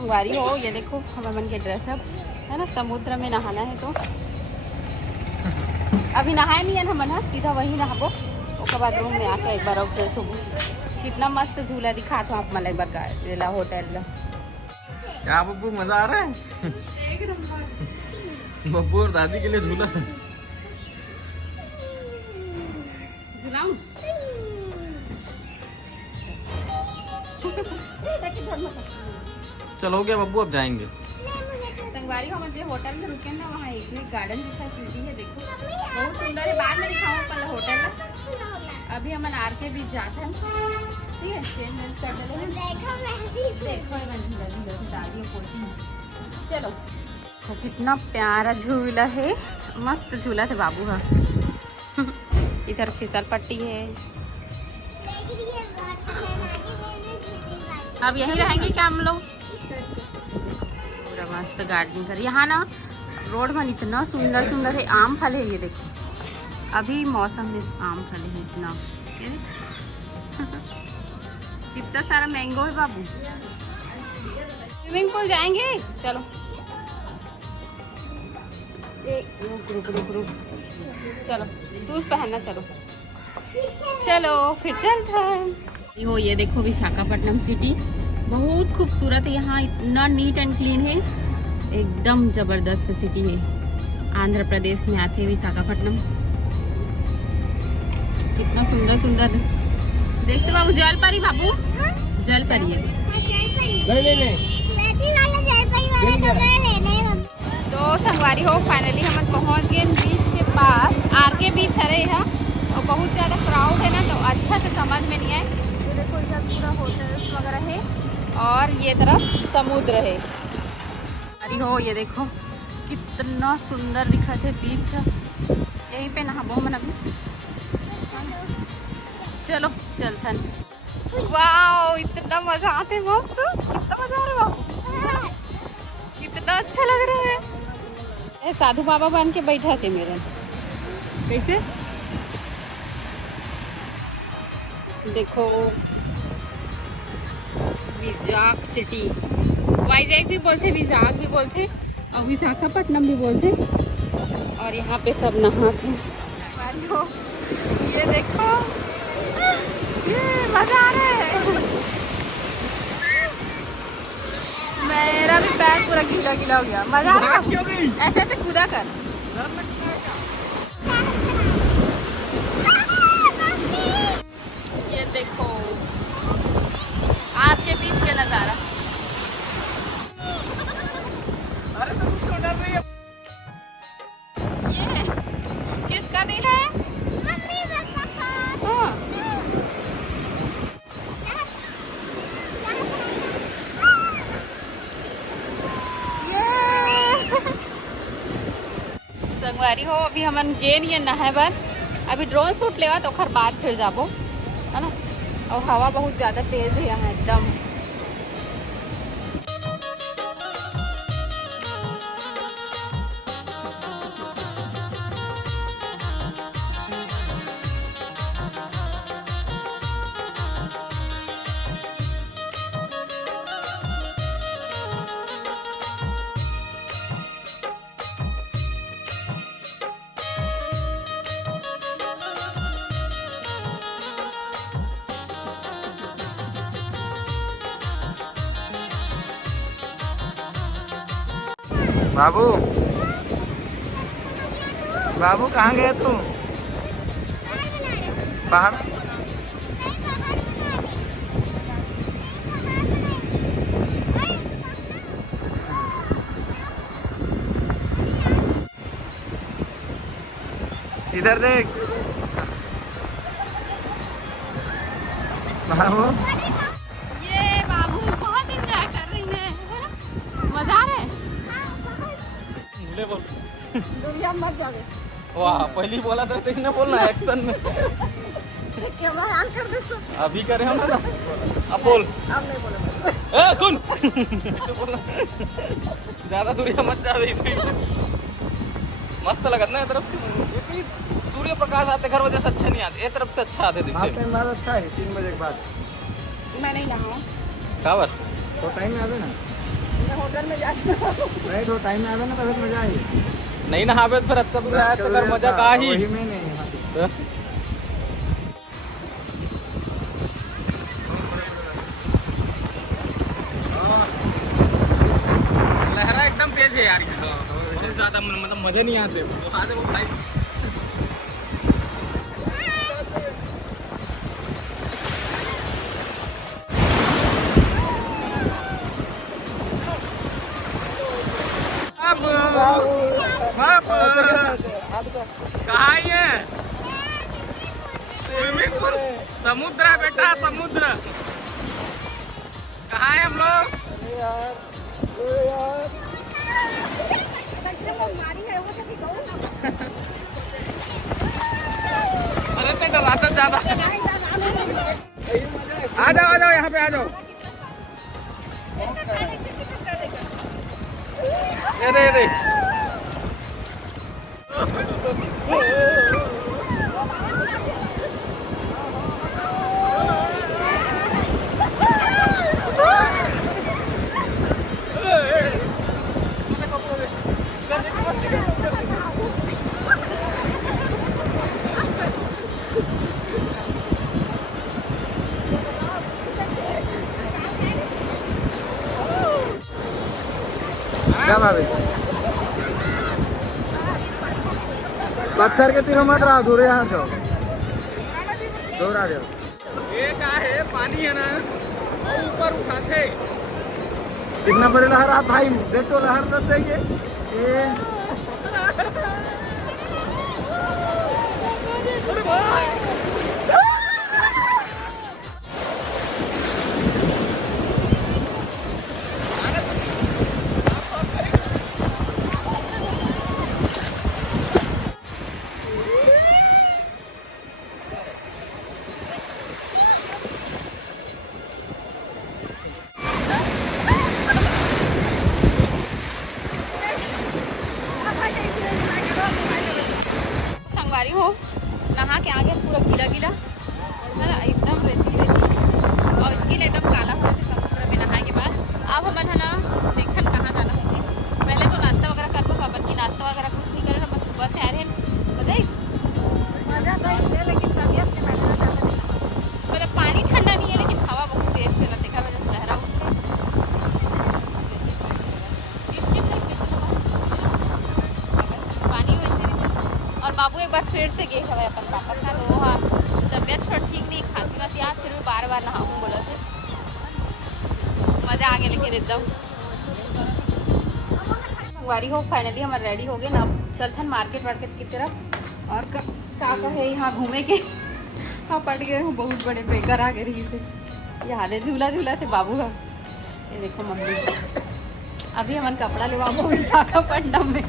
संगवारी हो ये देखो हमारे मन के ड्रेस अब है ना, समुद्र में नहाना है तो अभी नहाए नहीं है ना मन, सीधा वही नहाबो उसके बाद रूम में आके एक बार और फ्रेश हो। कितना मस्त झूला दिखा तो आप मतलब एक बार का होटल ला। क्या बब्बू मजा आ रहा है? बब्बू और दादी के लिए झूला। झूलाऊं? चलो हो गया बब्बू, अब जाएंगे। संगवारी हम जो होटल में रुके ना वहाँ एक गार्डन की फैसिलिटी है, देखो बहुत सुंदर है। बाद में दिखाऊँ पहले होटल। अभी हम आर के बीच जाते हैं, ठीक है, चेंज वेंज कर डले देखो दादी पोती। चलो तो कितना प्यारा झूला है, मस्त झूला थे बाबू का। इधर फिसल पट्टी है। अब यहीं रहेंगे क्या हम लोग? पूरा मस्त गार्डनिंग कर। यहाँ ना रोड में इतना सुंदर सुंदर है, आम फल है ये देखो, अभी मौसम में आम फल है इतना। कितना सारा मैंगो है बाबू। स्विमिंग पूल जाएंगे, चलो रुक चलो शूज पहनना, चलो चलो फिर चलते हैं। हो ये देखो विशाखापट्टनम सिटी बहुत खूबसूरत है। यहाँ इतना नीट एंड क्लीन है, एकदम जबरदस्त सिटी है। आंध्र प्रदेश में आते हैं विशाखापट्टनम। कितना सुंदर सुंदर देखते बाबू, जल परी बाबू, जल परी है। तो संगवारी हो फाइनली हम पहुंच गए बीच के पास। आर के बीच है यहाँ और बहुत ज़्यादा क्राउड है ना, तो अच्छा से समझ में नहीं आए। ये देखो इधर पूरा होटल्स वगैरह है और ये तरफ समुद्र है। अरे हो ये देखो कितना सुंदर दिखा थे बीच, यहीं पे नहाबो मन अभी। चलो चलथन। वाओ इतना मजा आते, मस्त कितना मजा आ रहा है, कितना अच्छा लग रहा है। ये साधु बाबा बन के बैठा थे मेरे, कैसे देखो। विजाग सिटी, वाइजैग भी बोलते, विजाग भी बोलते और विशाखापट्टनम भी बोलते। और यहाँ पे सब नहाते। ये देखो ये मजा आ रहा है। मेरा भी पैर पूरा गीला गीला हो गया। मजा आ रहा है, ऐसे ऐसे कूदा कर। ये देखो आग के बीच का नजारा। अरे तो कुछ डर रही है। ये किसका दिन है? हाँ। संगवारी हो अभी हमन गेन ये नहाए बर, अभी ड्रोन शूट लेवा तो ओखर बाद फिर जाबो, है ना। और हवा बहुत ज़्यादा तेज है यहाँ एकदम। बाबू बाबू कहाँ गए तू? बाहर। इधर देख बाबू। ये बाबू बहुत एंजॉय कर रही है, मजा आ रहा है। दुनिया मत जावे। वाह पहली बोला था इसने बोलना एक्शन में। कैमरा ऑन कर दे तो। अभी करे हम ना, अब बोल। अब नहीं बोले। ए सुन ऐसे बोलना, ज्यादा दूरिया मत जावे इसकी। मस्त लगत ना ये तरफ से, सूर्य प्रकाश आते घर वजह से अच्छा नहीं आते, ये तरफ से अच्छा आते दिखते। अच्छा है 3 बजे के बाद। मैं नहीं नहाऊं। कावर तो टाइम में आवे ना। साधन में जाते नहीं तो टाइम में आवे ना तब मजा आई। नहीं नहावे तो फिर अच्छा भी आया तो कर मजा का ही। वही में नहीं लहरा एकदम तेज है यार, बहुत ज्यादा मतलब मजे नहीं आते वो खाते वो खाई। कहाँ है स्विमिंग पूल? समुद्र है बेटा, समुद्र। कहाँ है हम लोग? अरे तो डराता ज्यादा। आ जाओ यहाँ पे आ जाओ। ये दे क्या भाभी पत्थर के तीरों मत रहो, दूर यहाँ जाओ, दूर आ जाओ। ये क्या है? पानी है ना और ऊपर उठाते। कितना बड़े लहर आप भाई दे तो लहर सब देंगे ये। संगवारी हो नहा के आगे पूरा गीला गीला है ना, एकदम रेती और स्किन एकदम काला हो जाता समुद्र में नहाए के बाद। अब हम है ना देखन कहाँ जाना है। पहले तो नाश्ता वगैरह कर लो, कबर की नाश्ता वगैरह कुछ नहीं करे। हम सुबह से आ रहे हैं बताइए मतलब पानी ठंडा नहीं है लेकिन हवा बहुत तेज चला देखा वजह से लहरा पानी वैसे नहीं। और बाबू एक बार फिर से गए हवा अपन पापा था तो हाँ तबियत थोड़ा ठीक नहीं, खांसी वासी आज फिर भी बार बार नहाऊँ बोला थे। मज़ा आ गया लेकिन एकदम वारी हो। फाइनली हमारे रेडी हो गए ना, चलते हैं मार्केट वार्केट की तरफ। और का है यहाँ घूमे के हाँ पड़ गए हूँ, बहुत बड़े ब्रेकर आ गए रही से। यहाँ दे झूला झूला थे बाबू का। ये देखो मम्मी अभी हमन कपड़ा ले विशाखापट्टनम में।